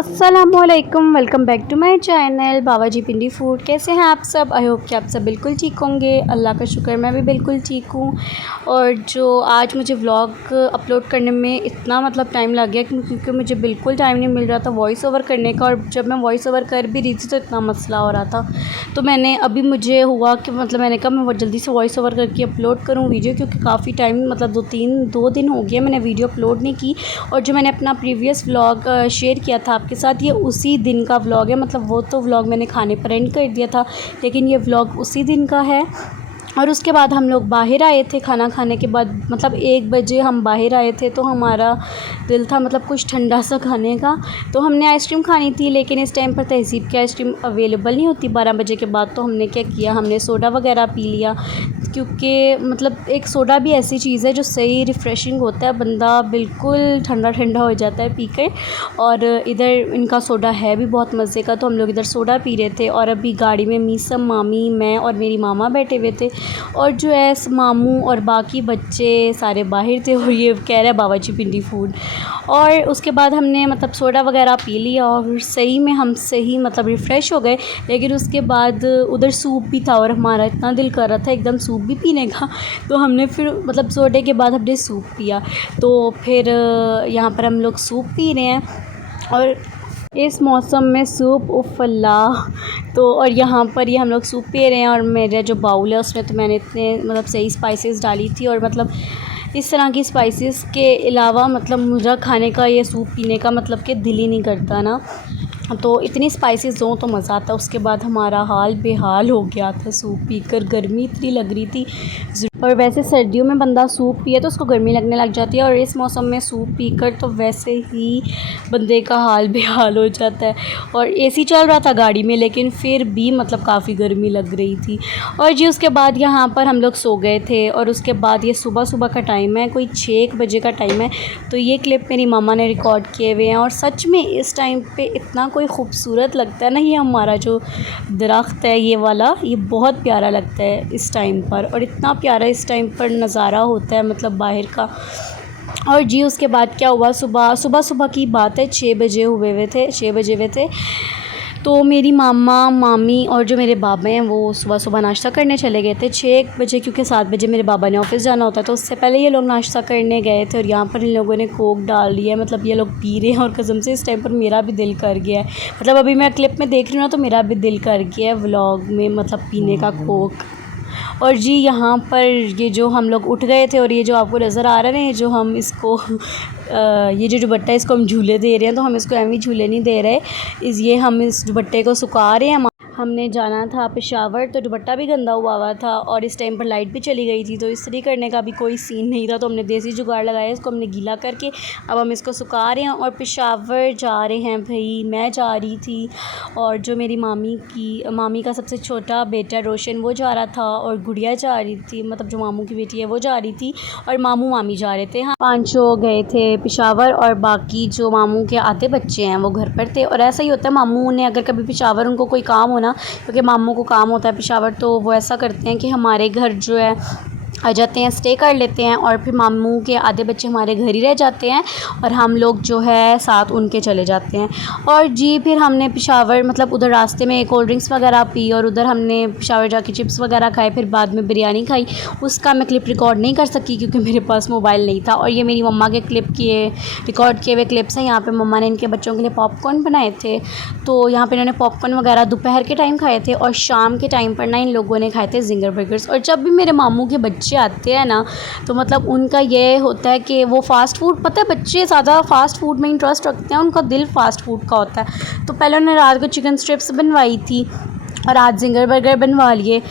अस्सलामुअलैकुम, welcome back to my channel Baba ji Pindi food. कैसे हैं आप सब? आई होप कि आप सब बिल्कुल ठीक होंगे। अल्लाह का शुक्र मैं भी बिल्कुल ठीक हूँ। और जो आज मुझे व्लॉग अपलोड करने में इतना टाइम लग गया क्योंकि मुझे बिल्कुल टाइम नहीं मिल रहा था वॉइस ओवर करने का। और जब मैं वॉइस ओवर कर भी रही थी तो इतना मसला हो रहा था, तो मैंने अभी मुझे हुआ कि मैंने कहा मैं जल्दी से वॉइस ओवर करके अपलोड करूँ वीडियो, क्योंकि काफ़ी टाइम दो दिन हो गया मैंने वीडियो अपलोड नहीं की। और जो मैंने अपना प्रीवियस व्लॉग शेयर किया था आपके साथ, ये उसी दिन का व्लॉग है। वो तो व्लॉग मैंने खाने पर एंड कर दिया था, लेकिन ये व्लॉग उसी दिन का है। और उसके बाद हम लोग बाहर आए थे खाना खाने के बाद 1 बजे हम बाहर आए थे, तो हमारा दिल था कुछ ठंडा सा खाने का। तो हमने आइसक्रीम खानी थी, लेकिन इस टाइम पर तहज़ीब की आइसक्रीम अवेलेबल नहीं होती 12 बजे के बाद। तो हमने क्या किया, हमने सोडा वगैरह पी लिया, क्योंकि एक सोडा भी ऐसी चीज़ है जो सही रिफ़्रेशिंग होता है, बंदा बिल्कुल ठंडा ठंडा हो जाता है पी कर। और इधर इनका सोडा है भी बहुत मज़े का, तो हम लोग इधर सोडा पी रहे थे। और अभी गाड़ी में मीसम, मामी, मैं और मेरी मामा बैठे हुए थे, और जो है मामू और बाकी बच्चे सारे बाहर थे, और ये कह रहे हैं बाबा जी पिंडी फूड। और उसके बाद हमने सोडा वगैरह पी लिया और सही में हम सही रिफ़्रेश हो गए। लेकिन उसके बाद उधर सूप भी था और हमारा इतना दिल कर रहा था एकदम सूप भी पीने का, तो हमने फिर सोडे के बाद हमने सूप पिया। तो फिर यहाँ पर हम लोग सूप पी रहे हैं, और इस मौसम में सूप उफ़ अल्लाह। तो और यहाँ पर ये हम लोग सूप पी रहे हैं, और मेरा जो बाउल है उसमें तो मैंने इतने सही स्पाइसेस डाली थी। और इस तरह की स्पाइसेस के अलावा मुझे खाने का, ये सूप पीने का कि दिल ही नहीं करता ना। तो इतनी स्पाइसेस हों तो मज़ा आता। उसके बाद हमारा हाल बेहाल हो गया था सूप पीकर, गर्मी इतनी लग रही थी। और वैसे सर्दियों में बंदा सूप पिए तो उसको गर्मी लगने लग जाती है, और इस मौसम में सूप पीकर तो वैसे ही बंदे का हाल बेहाल हो जाता है। और एसी चल रहा था गाड़ी में, लेकिन फिर भी काफ़ी गर्मी लग रही थी। और जी उसके बाद यहाँ पर हम लोग सो गए थे। और उसके बाद ये सुबह का टाइम है, कोई 6 बजे का टाइम है। तो ये क्लिप मेरी मामा ने रिकॉर्ड किए हुए हैं, और सच में इस टाइम पे इतना कोई खूबसूरत लगता है ना। ये हमारा जो दरख्त है ये वाला, ये बहुत प्यारा लगता है इस टाइम पर, और इतना प्यारा इस टाइम पर नज़ारा होता है बाहर का। और जी उसके बाद क्या हुआ, सुबह की बात है, 6 बजे हुए थे। तो मेरी मामा, मामी और जो मेरे बाबा हैं वो सुबह नाश्ता करने चले गए थे 6 बजे, क्योंकि 7 बजे मेरे बाबा ने ऑफ़िस जाना होता है। तो उससे पहले ये लोग नाश्ता करने गए थे, और यहाँ पर इन लोगों ने कोक डाल दिया है। ये लोग पी रहे हैं, और कसम से इस टाइम पर मेरा भी दिल कर गया है। अभी मैं क्लिप में देख रही हूँ ना, तो मेरा भी दिल कर गया है व्लॉग में पीने का कोक। और जी यहाँ पर ये जो हम लोग उठ गए थे, और ये जो आपको नज़र आ रहा है, ये जो हम इसको ये जो दुपट्टा इसको हम झूले दे रहे हैं, तो हम इसको एवं झूले नहीं दे रहे, ये हम इस दुपट्टे को सुखा रहे हैं। हमने जाना था पेशावर, तो दुपट्टा भी गंदा हुआ था, और इस टाइम पर लाइट भी चली गई थी, तो इस्त्री करने का भी कोई सीन नहीं था। तो हमने देसी जुगाड़ लगाया, इसको हमने गीला करके अब हम इसको सुखा रहे हैं। और पेशावर जा रहे हैं भाई, मैं जा रही थी, और जो मेरी मामी का सबसे छोटा बेटा रोशन वो जा रहा था, और गुड़िया जा रही थी, जो मामू की बेटी है वो जा रही थी, और मामू मामी जा रहे थे। हाँ, 5 लोग गए थे पेशावर, और बाकी जो मामू के आधे बच्चे हैं वो घर पर थे। और ऐसा ही होता है, मामू ने अगर कभी पेशावर उनको कोई काम होना, क्योंकि मामू को काम होता है पेशावर, तो वो ऐसा करते हैं कि हमारे घर जो है आ जाते हैं, स्टे कर लेते हैं, और फिर मामू के आधे बच्चे हमारे घर ही रह जाते हैं, और हम लोग जो है साथ उनके चले जाते हैं। और जी फिर हमने पेशावर उधर रास्ते में कोल्ड ड्रिंक्स वगैरह पी, और उधर हमने पेशावर जाके चिप्स वगैरह खाए, फिर बाद में बिरयानी खाई। उसका मैं क्लिप रिकॉर्ड नहीं कर सकी क्योंकि मेरे पास मोबाइल नहीं था। और ये मेरी मम्मा के रिकॉर्ड किए हुए क्लिप्स हैं। यहाँ पर मम्मा ने इनके बच्चों के लिए पॉपकॉर्न बनाए थे, तो यहाँ पर इन्होंने पॉपकॉर्न वगैरह दोपहर के टाइम खाए थे, और शाम के टाइम पर ना इन लोगों ने खाए थे जिंगर बर्गर्स। और जब भी मेरे मामू के बच्चे आते हैं ना, तो उनका ये होता है कि वो फ़ास्ट फूड, पता है बच्चे ज़्यादा फ़ास्ट फूड में इंटरेस्ट रखते हैं, उनका दिल फ़ास्ट फूड का होता है। तो पहले उन्होंने रात को चिकन स्ट्रिप्स बनवाई थी, और आज जिंगर बर्गर बनवा लिए।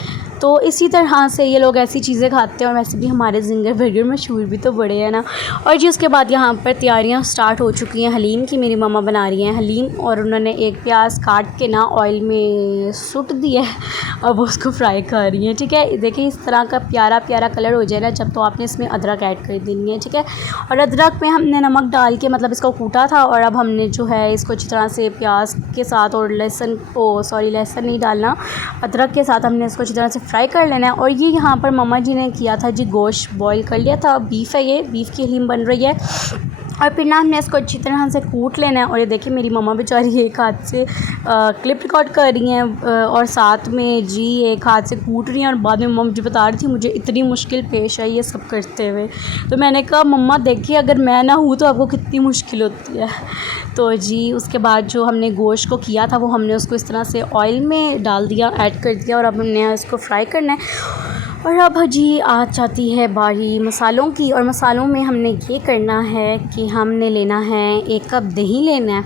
तो इसी तरह से ये लोग ऐसी चीज़ें खाते हैं, और वैसे भी हमारे जिंगर बर्गर मशहूर भी तो बड़े हैं ना। और जी उसके बाद यहाँ पर तैयारियाँ स्टार्ट हो चुकी हैं हलीम की। मेरी मामा बना रही हैं हलीम, और उन्होंने एक प्याज काट के ना ऑयल में सुट दिया है, अब उसको फ्राई कर रही हैं। ठीक है, देखिए इस तरह का प्यारा कलर हो जाए ना जब, तो आपने इसमें अदरक ऐड कर देनी है। ठीक है, और अदरक में हमने नमक डाल के इसको कूटा था, और अब हमने जो है इसको अच्छी तरह से प्याज के साथ, और लहसुन नहीं डालना, अदरक के साथ हमने इसको अच्छी तरह से फ्राई कर लेना है। और ये यहाँ पर मम्मा जी ने किया था जी, गोश्त बॉईल कर लिया था, बीफ है, ये बीफ की हलीम बन रही है। और फिर ना हमने इसको अच्छी तरह से कूट लेना है। और ये देखिए मेरी मम्मा बेचारी एक हाथ से क्लिप रिकॉर्ड कर रही हैं और साथ में जी एक हाथ से कूट रही हैं, और बाद में मम्मा मुझे बता रही थी मुझे इतनी मुश्किल पेश आई ये सब करते हुए। तो मैंने कहा मम्मा देखिए अगर मैं ना हूँ तो आपको कितनी मुश्किल होती है। तो जी उसके बाद जो हमने गोश्त को किया था वो हमने उसको इस तरह से ऑयल में डाल दिया, ऐड कर दिया, और अब हमने इसको फ्राई करना है। और अब जी आ जाती है बारी मसालों की, और मसालों में हमने ये करना है कि हमने लेना है 1 कप दही लेना है,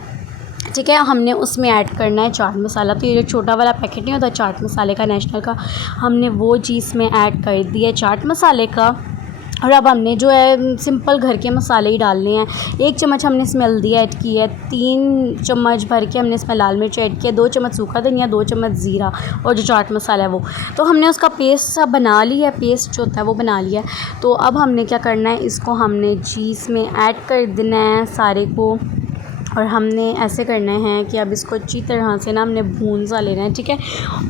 ठीक है। हमने उसमें ऐड करना है चाट मसाला। तो ये जो छोटा वाला पैकेट नहीं होता चाट मसाले का नेशनल का, हमने वो चीज़ में ऐड कर दिया चाट मसाले का। और अब हमने जो है सिंपल घर के मसाले ही डालने हैं। 1 चम्मच हमने इसमें हल्दी ऐड की है, 3 चम्मच भर के हमने इसमें लाल मिर्च ऐड किया, 2 चम्मच सूखा धनिया, 2 चम्मच ज़ीरा, और जो चाट मसाला है वो। तो हमने उसका पेस्ट सा बना लिया है, पेस्ट जो होता है वो बना लिया है। तो अब हमने क्या करना है, इसको हमने जी इसमें ऐड कर देना है सारे को, और हमने ऐसे करना है कि अब इसको अच्छी तरह से ना हमने भून सा लेना है, ठीक है।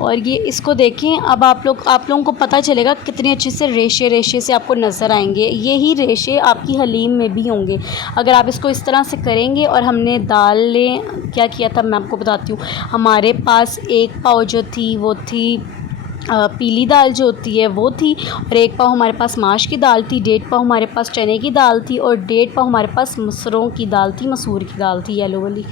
और ये इसको देखें, अब आप लोगों को पता चलेगा कितने अच्छे से रेशे रेशे से आपको नज़र आएंगे। यही रेशे आपकी हलीम में भी होंगे अगर आप इसको इस तरह से करेंगे। और हमने दालें क्या किया था मैं आपको बताती हूँ। हमारे पास 1 पाव जो थी वो थी पीली दाल जो होती है वो थी, और 1 पाव हमारे पास माश की दाल थी, 1.5 पाव हमारे पास चने की दाल थी, और 1.5 पाव हमारे पास मसूरों की दाल थी, मसूर की दाल थी, येलो वाली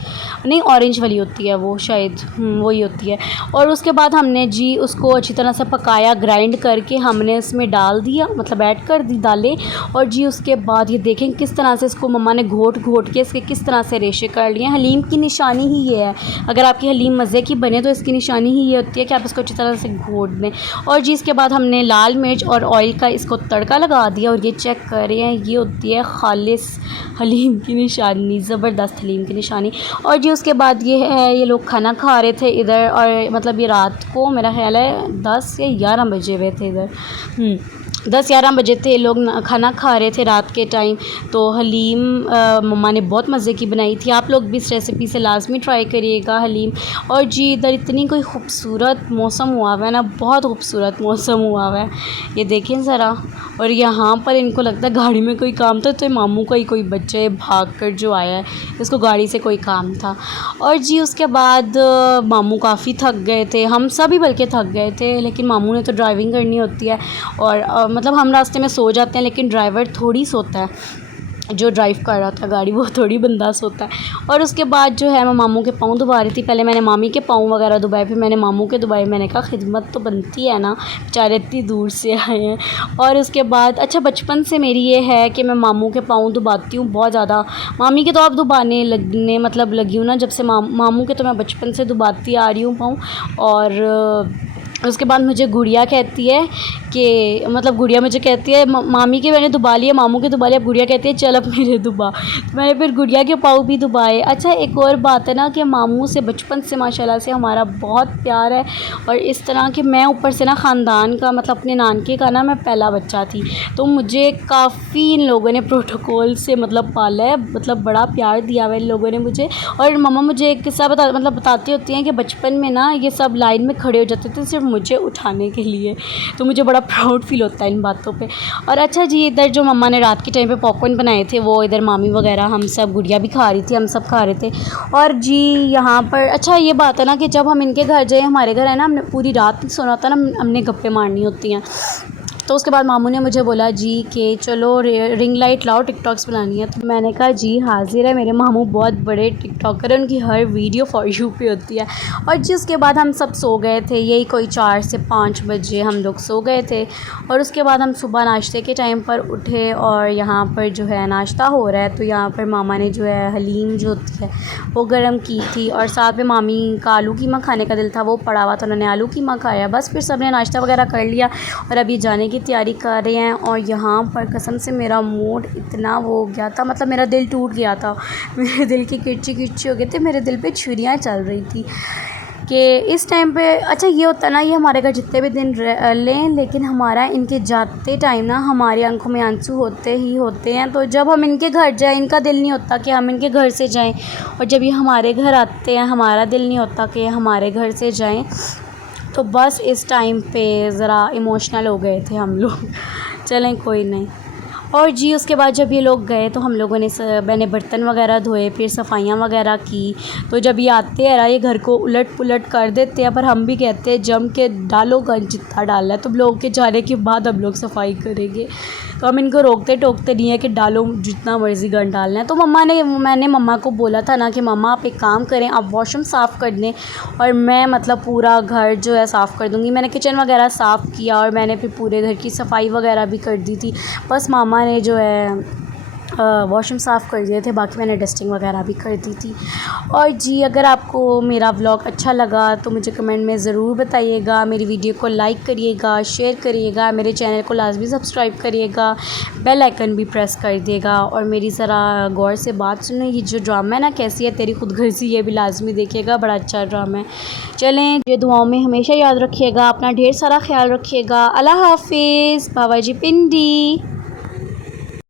नहीं ऑरेंज वाली होती है वो शायद, वही होती है। और उसके बाद हमने जी उसको अच्छी तरह से पकाया, ग्राइंड करके हमने इसमें डाल दिया, मतलब ऐड कर दी दालें। और जी उसके बाद ये देखें किस तरह से इसको मम्मा ने घोट घोट के इसके किस तरह से रेशे कर लिए। हलीम की निशानी ही ये है, अगर आपकी हलीम मज़े की बने तो इसकी निशानी ही ये होती है कि आप इसको अच्छी तरह से घोट। और जी इसके बाद हमने लाल मिर्च और ऑयल का इसको तड़का लगा दिया। और ये चेक कर रहे हैं ये होती है खालिस हलीम की निशानी, ज़बरदस्त हलीम की निशानी। और जी उसके बाद ये है, ये लोग खाना खा रहे थे इधर, और मतलब ये रात को मेरा ख्याल है 10 या 11 बजे हुए थे इधर, 10-11 बजे थे लोग खाना खा रहे थे रात के टाइम। तो हलीम मम्मा ने बहुत मज़े की बनाई थी। आप लोग भी इस रेसिपी से लाजमी ट्राई करिएगा हलीम। और जी इधर इतनी कोई ख़ूबसूरत मौसम हुआ हुआ है ना, बहुत खूबसूरत मौसम हुआ हुआ है, ये देखें ज़रा। और यहाँ पर इनको लगता है गाड़ी में कोई काम था, तो मामू का ही कोई बच्चे भाग कर जो आया है, इसको गाड़ी से कोई काम था। और जी उसके बाद मामू काफ़ी थक गए थे, हम सभी बल्कि थक गए थे, लेकिन मामू ने तो ड्राइविंग करनी होती है। और मतलब हम रास्ते में सो जाते हैं, लेकिन ड्राइवर थोड़ी सोता है, जो ड्राइव कर रहा था गाड़ी वो थोड़ी बंदा सोता है। और उसके बाद जो है मैं मामू के पाँव दुबा रही थी, पहले मैंने मामी के पाँव वगैरह दुबाए, फिर मैंने मामू के दुबाए। मैंने कहा खिदमत तो बनती है ना, बेचारे इतनी दूर से आए हैं। और उसके बाद अच्छा बचपन से मेरी ये है कि मैं मामू के पाँव दुबाती हूँ बहुत ज़्यादा। मामी के तो अब दुबाने लगने मतलब लगी हूँ ना, जब से मामू के तो मैं बचपन से दुबाती आ रही हूँ पाँव। और उसके बाद मुझे गुड़िया कहती है कि मतलब गुड़िया मुझे कहती है मामी के मैंने दुबा लिया, मामू के दुबा लिया, अब गुड़िया कहती है चल अब मेरे दुबा। तो मैंने फिर गुड़िया के पाँव भी दुबाए। अच्छा एक और बात है ना कि मामू से बचपन से माशाल्लाह से हमारा बहुत प्यार है। और इस तरह के मैं ऊपर से ना ख़ानदान का मतलब अपने नानके का ना मैं पहला बच्चा थी, तो मुझे काफ़ी इन लोगों ने प्रोटोकॉल से मतलब पाला है, मतलब बड़ा प्यार दिया हुआ इन लोगों ने मुझे। और मम्मा मुझे एक किस्सा बताती होती हैं कि बचपन में ना ये सब लाइन में खड़े हो जाते थे सिर्फ मुझे उठाने के लिए, तो मुझे बड़ा प्राउड फील होता है इन बातों पे। और अच्छा जी इधर जो मम्मा ने रात के टाइम पे पॉपकॉर्न बनाए थे, वो इधर मामी वगैरह हम सब, गुड़िया भी खा रही थी, हम सब खा रहे थे। और जी यहाँ पर अच्छा ये बात है ना कि जब हम इनके घर जाए, हमारे घर है ना, हमने पूरी रात नहीं सोना होता ना, हमने गप्पे मारनी होती हैं। तो उसके बाद मामू ने मुझे बोला जी कि चलो रिंग लाइट लाओ, टिकटॉक्स बनानी है। तो मैंने कहा जी हाजिर है। मेरे मामू बहुत बड़े टिकटॉकर हैं, उनकी हर वीडियो फॉर यू पे होती है। और जी उसके बाद हम सब सो गए थे, यही कोई 4 से 5 बजे हम लोग सो गए थे। और उसके बाद हम सुबह नाश्ते के टाइम पर उठे, और यहाँ पर जो है नाश्ता हो रहा है। तो यहाँ पर मामा ने जो है हलीम जो होती है वो गर्म की थी, और साथ में मामी का आलू कीमा खाने का दिल था, वो पड़ा हुआ था, उन्होंने आलू कीमा खाया। बस फिर सब ने नाश्ता वगैरह कर लिया और अभी जाने की तैयारी कर रहे हैं। और यहाँ पर कसम से मेरा मूड इतना वो हो गया था, मतलब मेरा दिल टूट गया था, मेरे दिल की किरची किरची हो गई थी, मेरे दिल पे छुरियाँ चल रही थी कि इस टाइम पे। अच्छा ये होता है ना, ये हमारे घर जितने भी दिन लें, लेकिन हमारा इनके जाते टाइम ना हमारी आंखों में आंसू होते ही होते हैं। तो जब हम इनके घर जाएं, इनका दिल नहीं होता कि हम इनके घर से जाएं, और जब ये हमारे घर आते हैं हमारा दिल नहीं होता कि हमारे घर से जाएं। तो बस इस टाइम पे ज़रा इमोशनल हो गए थे हम लोग। चलें कोई नहीं। और जी उसके बाद जब ये लोग गए तो हम लोगों ने मैंने बर्तन वगैरह धोए, फिर सफाइयाँ वगैरह की। तो जब ये आते हैं ना ये घर को उलट पुलट कर देते हैं, पर हम भी कहते हैं जम के डालो गंद जितना डालना है, तो लोग के जाने के बाद हम लोग सफाई करेंगे। तो हम इनको रोकते टोकते नहीं है कि डालो जितना मर्ज़ी गंद डालना है। तो मैंने मम्मा को बोला था ना कि मम्मा आप एक काम करें, आप वॉशरूम साफ़ कर दें और मैं मतलब पूरा घर जो है साफ़ कर दूँगी। मैंने किचन वगैरह साफ़ किया और मैंने फिर पूरे घर की सफाई वगैरह भी कर दी थी। बस मामा ने जो है वॉशरूम साफ़ कर दिए थे, बाकी मैंने डस्टिंग वगैरह भी कर दी थी। और जी अगर आपको मेरा व्लॉग अच्छा लगा तो मुझे कमेंट में ज़रूर बताइएगा, मेरी वीडियो को लाइक करिएगा, शेयर करिएगा, मेरे चैनल को लाजमी सब्सक्राइब करिएगा, बेल आइकन भी प्रेस कर दिएगा। और मेरी ज़रा गौर से बात सुनो, ये जो ड्रामा है ना कैसी है तेरी खुद गर्जी, ये भी लाजमी देखिएगा, बड़ा अच्छा ड्रामा है। चलें, ये दुआओं में हमेशा याद रखिएगा, अपना ढेर सारा ख्याल रखिएगा। अल्लाह हाफिज़, बाबा जी पिंडी।